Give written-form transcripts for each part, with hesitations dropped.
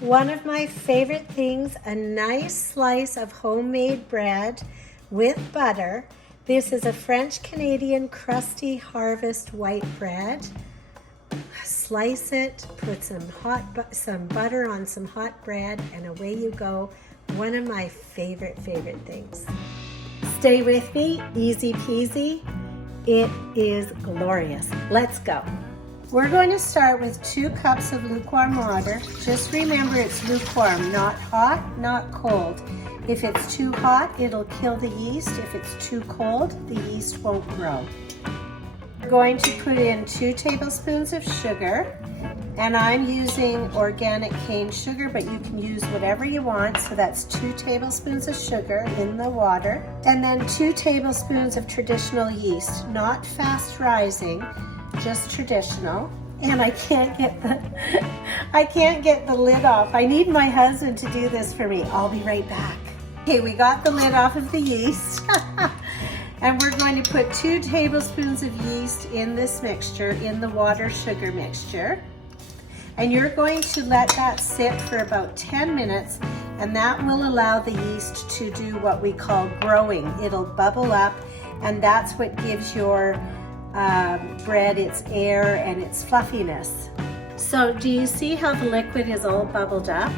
One of my favorite things, a nice slice of homemade bread with butter. This is a French Canadian crusty harvest white bread. Slice it, put some butter on some hot bread, and away you go. One of my favorite things. Stay with me, easy peasy. It is glorious. Let's go. We're going to start with 2 cups of lukewarm water. Just remember it's lukewarm, not hot, not cold. If it's too hot, it'll kill the yeast. If it's too cold, the yeast won't grow. We're going to put in 2 tablespoons of sugar, and I'm using organic cane sugar, but you can use whatever you want. So that's 2 tablespoons of sugar in the water, and then 2 tablespoons of traditional yeast, not fast rising, just traditional. And I can't get the lid off. I need my husband to do this for me. I'll be right back. Okay, we got the lid off of the yeast. And we're going to put 2 tablespoons of yeast in this mixture, in the water sugar mixture. And you're going to let that sit for about 10 minutes, and that will allow the yeast to do what we call growing. It'll bubble up, and that's what gives your bread its air and its fluffiness. So do you see how the liquid is all bubbled up?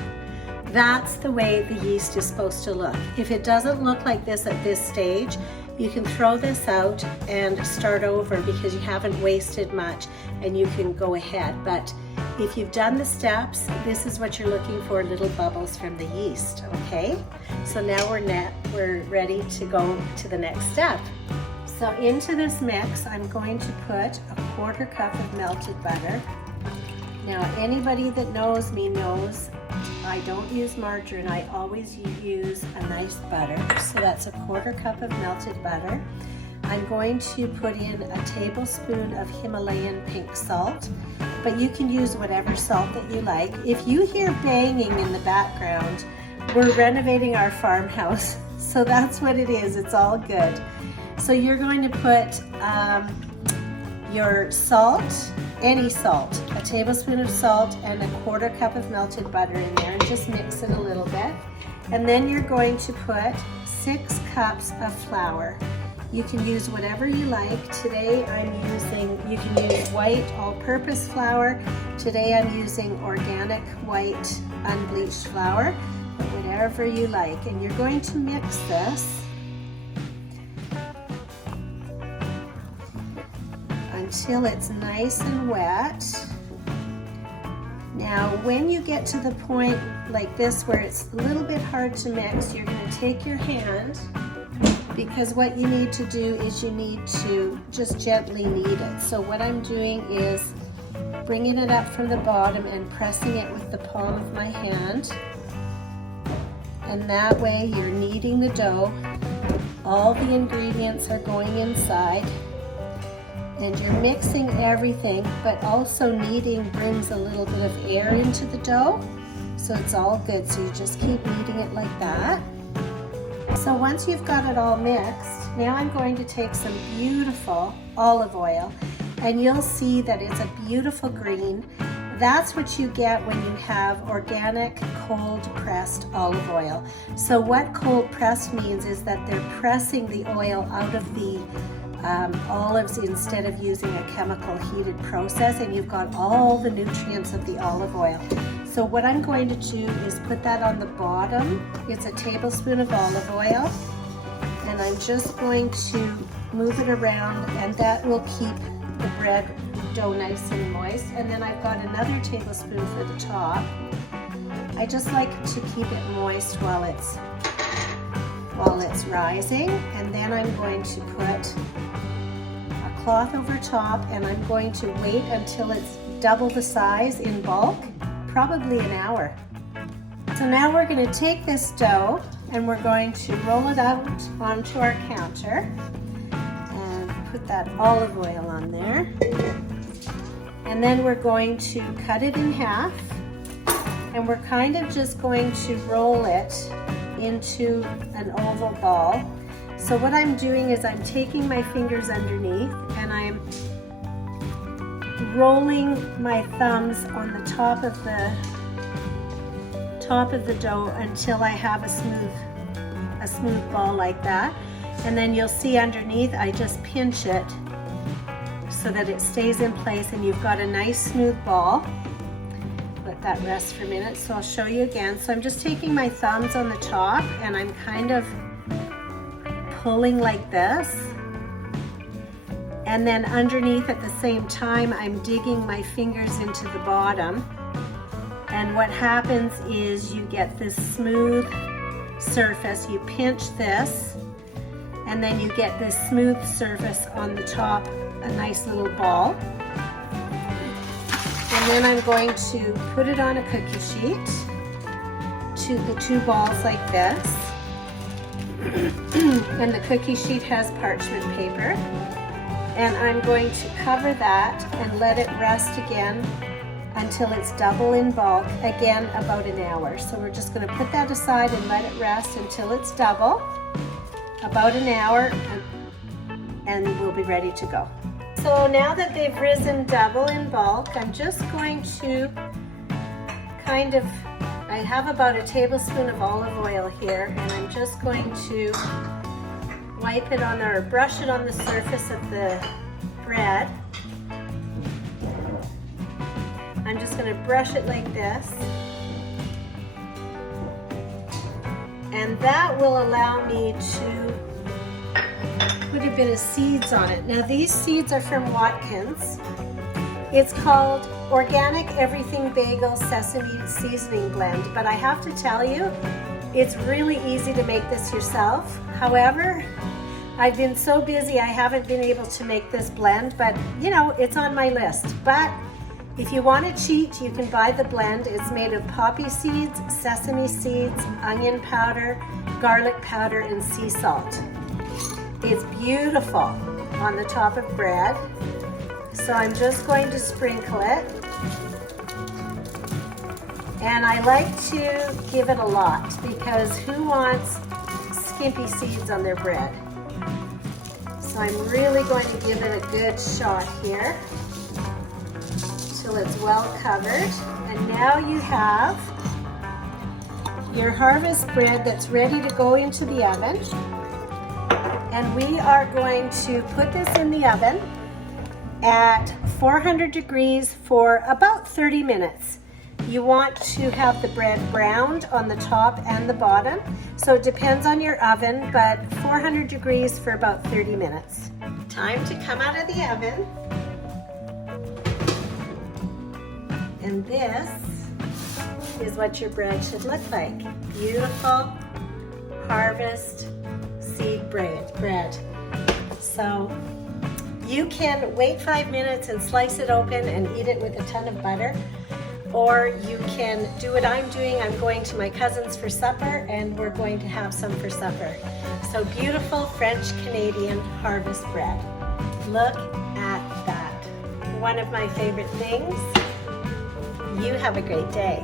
That's the way the yeast is supposed to look. If it doesn't look like this at this stage, you can throw this out and start over because you haven't wasted much, and you can go ahead. But if you've done the steps, this is what you're looking for, little bubbles from the yeast, okay? So now we're ready to go to the next step. So into this mix, I'm going to put a 1/4 cup of melted butter. Now, anybody that knows me knows I don't use margarine. I always use a nice butter. So that's a 1/4 cup of melted butter. I'm going to put in a tablespoon of Himalayan pink salt, but you can use whatever salt that you like. If you hear banging in the background, we're renovating our farmhouse. So that's what it is. It's all good. So you're going to put your salt, any salt, a tablespoon of salt and a 1/4 cup of melted butter in there, and just mix it a little bit. And then you're going to put 6 cups of flour. You can use whatever you like. Today you can use white all-purpose flour. Today I'm using organic white unbleached flour, but whatever you like. And you're going to mix this until it's nice and wet. Now, when you get to the point like this where it's a little bit hard to mix, you're going to take your hand, because what you need to do is you need to just gently knead it. So what I'm doing is bringing it up from the bottom and pressing it with the palm of my hand. And that way you're kneading the dough. All the ingredients are going inside. And you're mixing everything, but also kneading brings a little bit of air into the dough. So it's all good. So you just keep kneading it like that. So once you've got it all mixed, now I'm going to take some beautiful olive oil, and you'll see that it's a beautiful green. That's what you get when you have organic cold pressed olive oil. So what cold pressed means is that they're pressing the oil out of the olives instead of using a chemical heated process, and you've got all the nutrients of the olive oil. So what I'm going to do is put that on the bottom. It's a tablespoon of olive oil, and I'm just going to move it around, and that will keep the bread dough nice and moist. And then I've got another tablespoon for the top. I just like to keep it moist while it's rising, and then I'm going to put a cloth over top, and I'm going to wait until it's double the size in bulk, probably an hour. So now we're going to take this dough and we're going to roll it out onto our counter and put that olive oil on there. And then we're going to cut it in half, and we're kind of just going to roll it into an oval ball. So what I'm doing is I'm taking my fingers underneath and I'm rolling my thumbs on the top of the top of the dough until I have a smooth ball like that. And then you'll see underneath, I just pinch it so that it stays in place and you've got a nice smooth ball. Let that rest for a minute, so I'll show you again. So I'm just taking my thumbs on the top and I'm kind of pulling like this. And then underneath at the same time, I'm digging my fingers into the bottom. And what happens is you get this smooth surface. You pinch this, and then you get this smooth surface on the top, a nice little ball. And then I'm going to put it on a cookie sheet, the two balls like this. And the cookie sheet has parchment paper. And I'm going to cover that and let it rest again until it's double in bulk, again about an hour. So we're just going to put that aside and let it rest until it's double, about an hour, and we'll be ready to go. So now that they've risen double in bulk, I'm just going to I have about a tablespoon of olive oil here, and I'm just going to wipe it on or brush it on the surface of the bread. I'm just going to brush it like this, and that will allow me to put a bit of seeds on it. Now these seeds are from Watkins. It's called Organic Everything Bagel Sesame Seasoning Blend, but I have to tell you, it's really easy to make this yourself. However, I've been so busy I haven't been able to make this blend, but you know, it's on my list. But if you want to cheat, you can buy the blend. It's made of poppy seeds, sesame seeds, onion powder, garlic powder, and sea salt. It's beautiful on the top of bread. So I'm just going to sprinkle it. And I like to give it a lot because who wants skimpy seeds on their bread? So I'm really going to give it a good shot here till it's well covered. And now you have your harvest bread that's ready to go into the oven. And we are going to put this in the oven at 400 degrees for about 30 minutes. You want to have the bread browned on the top and the bottom, so it depends on your oven, but 400 degrees for about 30 minutes. Time to come out of the oven. And this is what your bread should look like. Beautiful harvest seed bread. So you can wait 5 minutes and slice it open and eat it with a ton of butter, or you can do what I'm doing. I'm going to my cousin's for supper, and we're going to have some for supper. So beautiful French Canadian harvest bread. Look at that. One of my favorite things. You have a great day.